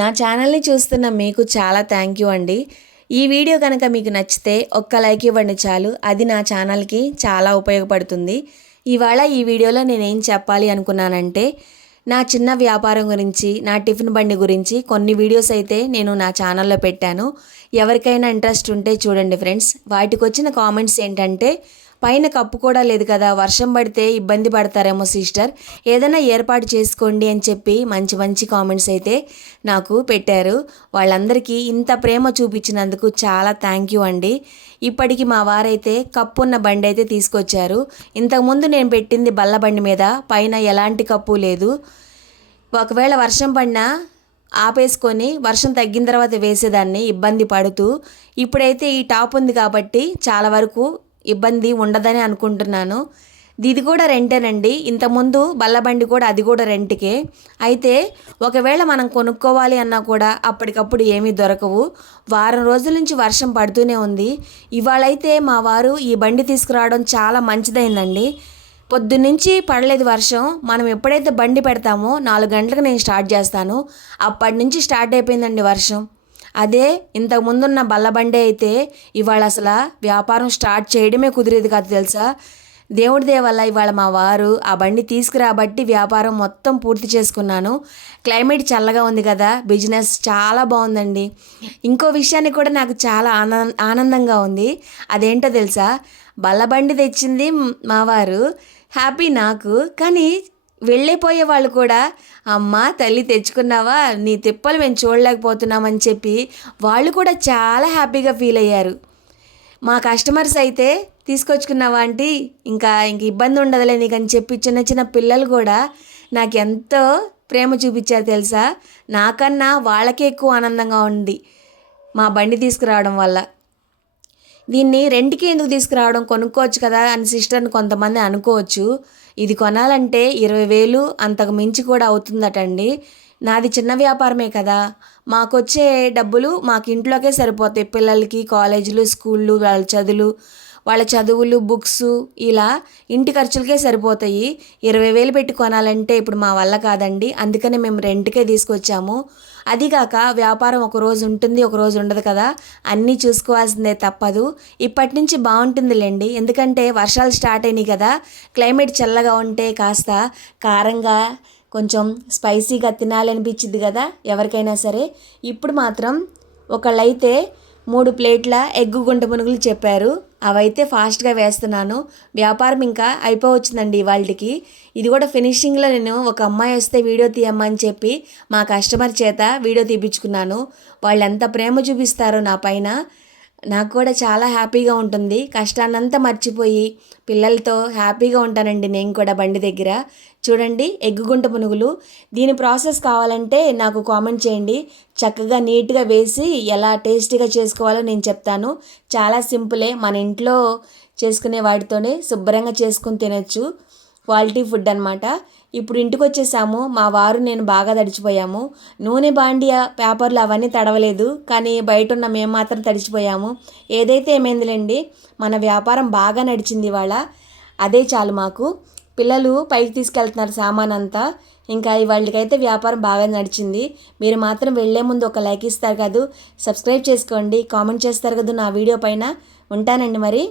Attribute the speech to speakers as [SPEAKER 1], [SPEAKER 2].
[SPEAKER 1] నా ఛానల్ని చూస్తున్న మీకు చాలా థ్యాంక్ యూ అండి. ఈ వీడియో కనుక మీకు నచ్చితే ఒక్క లైక్ ఇవ్వండి చాలు. అది నా ఛానల్కి చాలా ఉపయోగపడుతుంది. ఇవాళ ఈ వీడియోలో నేనేం చెప్పాలి అనుకున్నానంటే నా చిన్న వ్యాపారం గురించి నా టిఫిన్ బండి గురించి కొన్ని వీడియోస్ అయితే నేను నా ఛానల్లో పెట్టాను. ఎవరికైనా ఇంట్రెస్ట్ ఉంటే చూడండి ఫ్రెండ్స్. వాటికి వచ్చిన కామెంట్స్ ఏంటంటే పైన కప్పు కూడా లేదు కదా వర్షం పడితే ఇబ్బంది పడతారేమో సిస్టర్. ఏదైనా ఏర్పాటు చేసుకోండి అని చెప్పి మంచి మంచి కామెంట్స్ అయితే నాకు పెట్టారు. వాళ్ళందరికీ ఇంత ప్రేమ చూపించినందుకు చాలా థ్యాంక్ యూ అండి. ఇప్పటికి మా వారైతే కప్పు ఉన్న బండి అయితే తీసుకొచ్చారు. ఇంతకుముందు నేను పెట్టింది బల్ల బండి మీద పైన ఎలాంటి కప్పు లేదు. ఒకవేళ వర్షం పడినా ఆపేసుకొని వర్షం తగ్గిన తర్వాత వేసేదాన్ని ఇబ్బంది పడుతూ. ఇప్పుడైతే ఈ టాప్ ఉంది కాబట్టి చాలా వరకు ఇబ్బంది ఉండదని అనుకుంటున్నాను. ఇది కూడా రెంటేనండి. ఇంతకుముందు బల్లబండి కూడా అది కూడా రెంట్కే. అయితే ఒకవేళ మనం కొనుక్కోవాలి అన్నా కూడా అప్పటికప్పుడు ఏమీ దొరకవు. వారం రోజుల నుంచి వర్షం పడుతూనే ఉంది. ఇవాళైతే మా వారు ఈ బండి తీసుకురావడం చాలా మంచిదైందండి. పొద్దున్నుంచి పడలేదు వర్షం. మనం ఎప్పుడైతే బండి పెడతామో నాలుగు గంటలకు నేను స్టార్ట్ చేస్తాను. అప్పటి నుంచి స్టార్ట్ అయిపోయిందండి వర్షం. అదే ఇంతకు ముందున్న బల్లబండి అయితే ఇవాళ అసలు వ్యాపారం స్టార్ట్ చేయడమే కుదిరేది కాదు తెలుసా? దేవుడి దేవల్ల ఇవాళ మా వారు ఆ బండి తీసుకురాబట్టి వ్యాపారం మొత్తం పూర్తి చేసుకున్నాను. క్లైమేట్ చల్లగా ఉంది కదా బిజినెస్ చాలా బాగుందండి. ఇంకో విషయాన్ని కూడా నాకు చాలా ఆనంద ఆనందంగా ఉంది. అదేంటో తెలుసా? బల్లబండి తెచ్చింది మా వారు. హ్యాపీ నాకు. కానీ వెళ్ళిపోయే వాళ్ళు కూడా అమ్మ తల్లి తెచ్చుకున్నావా? నీ తిప్పలు మేము చూడలేకపోతున్నామని చెప్పి వాళ్ళు కూడా చాలా హ్యాపీగా ఫీల్ అయ్యారు. మా కస్టమర్స్ అయితే తీసుకొచ్చుకున్నావా ఆంటీ? ఇంకా ఇంక ఇబ్బంది ఉండదులే నీకు అని చెప్పి చిన్న చిన్న పిల్లలు కూడా నాకు ఎంతో ప్రేమ చూపించారు తెలుసా? నాకన్నా వాళ్ళకే ఎక్కువ ఆనందంగా ఉంది మా బండి తీసుకురావడం వల్ల. దీన్ని రెంట్కి ఎందుకు తీసుకురావడం కొనుక్కోవచ్చు కదా అని సిస్టర్ని కొంతమంది అనుకోవచ్చు. ఇది కొనాలంటే ఇరవై వేలు అంతకు మించి కూడా అవుతుందటండి. నాది చిన్న వ్యాపారమే కదా. మాకు వచ్చే డబ్బులు మాకు ఇంట్లోకే సరిపోతాయి. పిల్లలకి కాలేజీలు స్కూళ్ళు వాళ్ళ చదువులు వాళ్ళ చదువులు బుక్స్ ఇలా ఇంటి ఖర్చులకే సరిపోతాయి. ఇరవై వేలు పెట్టి కొనాలంటే ఇప్పుడు మా వల్ల కాదండి. అందుకనే మేము రెంట్కే తీసుకొచ్చాము. అదిగాక వ్యాపారం ఒక రోజు ఉంటుంది ఒక రోజు ఉండదు కదా. అన్నీ చూసుకోవాల్సిందే తప్పదు. ఇప్పటి నుంచి బాగుంటుందిలేండి. ఎందుకంటే వర్షాలు స్టార్ట్ అయినాయి కదా. క్లైమేట్ చల్లగా ఉంటే కాస్త కారంగా కొంచెం స్పైసీగా తినాలనిపించింది కదా ఎవరికైనా సరే. ఇప్పుడు మాత్రం ఒకళ్ళైతే మూడు ప్లేట్ల ఎగ్గు గుంట పునుగులు చెప్పారు. అవైతే ఫాస్ట్గా వేస్తున్నాను. వ్యాపారం ఇంకా అయిపోవచ్చిందండి వాళ్ళకి ఇది కూడా ఫినిషింగ్లో నేను ఒక అమ్మాయి వస్తే వీడియో తీయమ్మని చెప్పి మా కస్టమర్ చేత వీడియో తీపించుకున్నాను వాళ్ళు ఎంత ప్రేమ చూపిస్తారో నా పైన. నాకు కూడా చాలా హ్యాపీగా ఉంటుంది. కష్టాన్నంతా మర్చిపోయి పిల్లలతో హ్యాపీగా ఉంటానండి నేను కూడా బండి దగ్గర. చూడండి ఎగ్గుగుంట పునుగులు. దీని ప్రాసెస్ కావాలంటే నాకు కామెంట్ చేయండి. చక్కగా నీట్గా వేసి ఎలా టేస్టీగా చేసుకోవాలో నేను చెప్తాను. చాలా సింపులే మన ఇంట్లో చేసుకునే వాటితోనే శుభ్రంగా చేసుకుని తినచ్చు. క్వాలిటీ ఫుడ్ అనమాట ఇప్పుడు ఇంటికి వచ్చేసాము మా వారు నేను బాగా తడిచిపోయాము. నూనె బాండియా పేపర్లు అవన్నీ తడవలేదు. కానీ బయట ఉన్న మేము మాత్రం తడిచిపోయాము. ఏదైతే ఏమైందిలేండి మన వ్యాపారం బాగా నడిచింది ఇవాళ. అదే చాలు మాకు. పిల్లలు పైకి తీసుకెళ్తున్నారు సామాన్ అంతా ఇంకా ఇవాళకైతే వ్యాపారం బాగా నడిచింది. మీరు మాత్రం వెళ్ళే ముందు ఒక లైక్ ఇస్తారు కాదు. సబ్స్క్రైబ్ చేసుకోండి. కామెంట్ చేస్తారు కదా నా వీడియో పైన. ఉంటానండి మరి.